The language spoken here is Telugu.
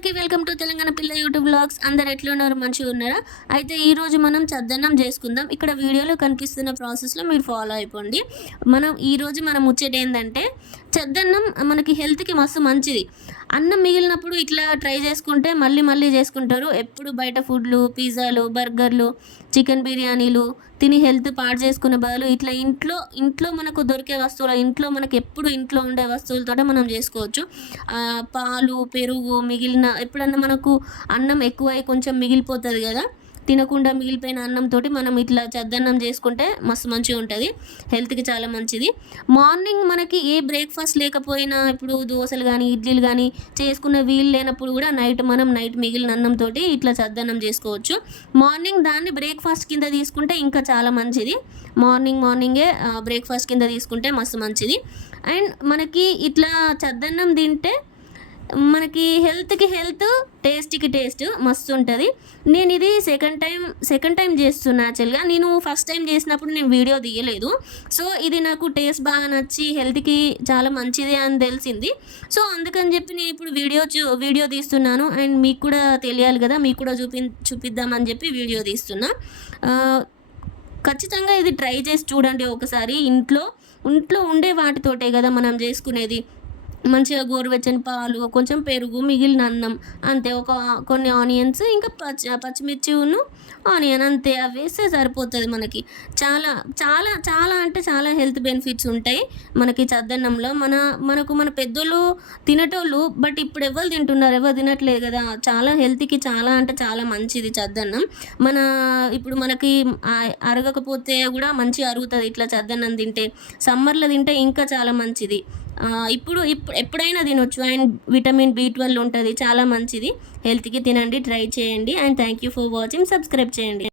అందరికీ వెల్కమ్ టు తెలంగాణ పిల్ల యూట్యూబ్ బ్లాగ్స్ అందరు ఎట్లా ఉన్నారు? మంచిగా ఉన్నారా? అయితే ఈరోజు మనం చద్దన్నం చేసుకుందాం. ఇక్కడ వీడియోలో కనిపిస్తున్న ప్రాసెస్లో మీరు ఫాలో అయిపోండి. మనం ఈరోజు మనం ముచ్చట ఏంటంటే చెద్దన్నం మనకి హెల్త్కి మస్తు మంచిది. అన్నం మిగిలినప్పుడు ఇట్లా ట్రై చేసుకుంటే మళ్ళీ మళ్ళీ చేసుకుంటారు. ఎప్పుడు బయట ఫుడ్లు పిజ్జాలు బర్గర్లు చికెన్ బిర్యానీలు తిని హెల్త్ పాడు చేసుకునే బదులు ఇట్లా ఇంట్లో ఇంట్లో మనకు దొరికే వస్తువులు ఇంట్లో మనకు ఎప్పుడు ఇంట్లో ఉండే వస్తువులతోటే మనం చేసుకోవచ్చు. పాలు పెరుగు మిగిలిన ఎప్పుడన్నా మనకు అన్నం ఎక్కువై కొంచెం మిగిలిపోతుంది కదా. తినకుండా మిగిలిపోయిన అన్నంతో మనం ఇట్లా చద్దన్నం చేసుకుంటే మస్తు మంచిగా ఉంటుంది. హెల్త్కి చాలా మంచిది. మార్నింగ్ మనకి ఏ బ్రేక్ఫాస్ట్ లేకపోయినా ఇప్పుడు దోశలు కానీ ఇడ్లీలు కానీ చేసుకునే వీలు లేనప్పుడు కూడా నైట్ మనం నైట్ మిగిలిన అన్నంతో ఇట్లా చద్దన్నం చేసుకోవచ్చు. మార్నింగ్ దాన్ని బ్రేక్ఫాస్ట్ కింద తీసుకుంటే ఇంకా చాలా మంచిది. మార్నింగ్ మార్నింగే బ్రేక్ఫాస్ట్ కింద తీసుకుంటే మస్తు మంచిది. అండ్ మనకి ఇట్లా చద్దన్నం తింటే మనకి హెల్త్కి హెల్త్ టేస్ట్కి టేస్ట్ మస్తు ఉంటుంది నేను ఇది సెకండ్ టైం సెకండ్ టైం చేస్తున్నా యాక్చువల్గా నేను ఫస్ట్ టైం చేసినప్పుడు నేను వీడియో తీయలేదు. సో ఇది నాకు టేస్ట్ బాగా నచ్చి హెల్త్కి చాలా మంచిది అని తెలిసింది. సో అందుకని చెప్పి నేను ఇప్పుడు వీడియో చూ వీడియో తీస్తున్నాను. అండ్ మీకు కూడా తెలియాలి కదా మీకు కూడా చూపి చూపిద్దామని చెప్పి వీడియో తీస్తున్నా. ఖచ్చితంగా ఇది ట్రై చేసి చూడండి ఒకసారి. ఇంట్లో ఇంట్లో ఉండే వాటితోటే కదా మనం చేసుకునేది. మంచిగా గోరువెచ్చని పాలు కొంచెం పెరుగు మిగిలిన అన్నం అంతే. ఒక కొన్ని ఆనియన్స్ ఇంకా పచ్చి పచ్చిమిర్చి ఉన్ను ఆనియన్ అంతే. అవి వేస్తే సరిపోతుంది మనకి. చాలా చాలా చాలా అంటే చాలా హెల్త్ బెనిఫిట్స్ ఉంటాయి మనకి చద్దన్నంలో. మన మనకు మన పెద్దోళ్ళు తినేటోళ్ళు బట్ ఇప్పుడు ఎవరు తింటున్నారు ఎవరు తినట్లేదు కదా. చాలా హెల్త్కి చాలా అంటే చాలా మంచిది చద్దన్నం. మన ఇప్పుడు మనకి అరగకపోతే కూడా మంచిగా అరుగుతుంది ఇట్లా చద్దన్నం తింటే. సమ్మర్లో తింటే ఇంకా చాలా మంచిది. ఇప్పుడు ఇప్పుడు ఎప్పుడైనా తినొచ్చు. అండ్ విటమిన్ బి ట్వెల్వ్ ఉంటుంది. చాలా మంచిది. హెల్త్కి తినండి ట్రై చేయండి. And thank you for watching. Subscribe చేయండి.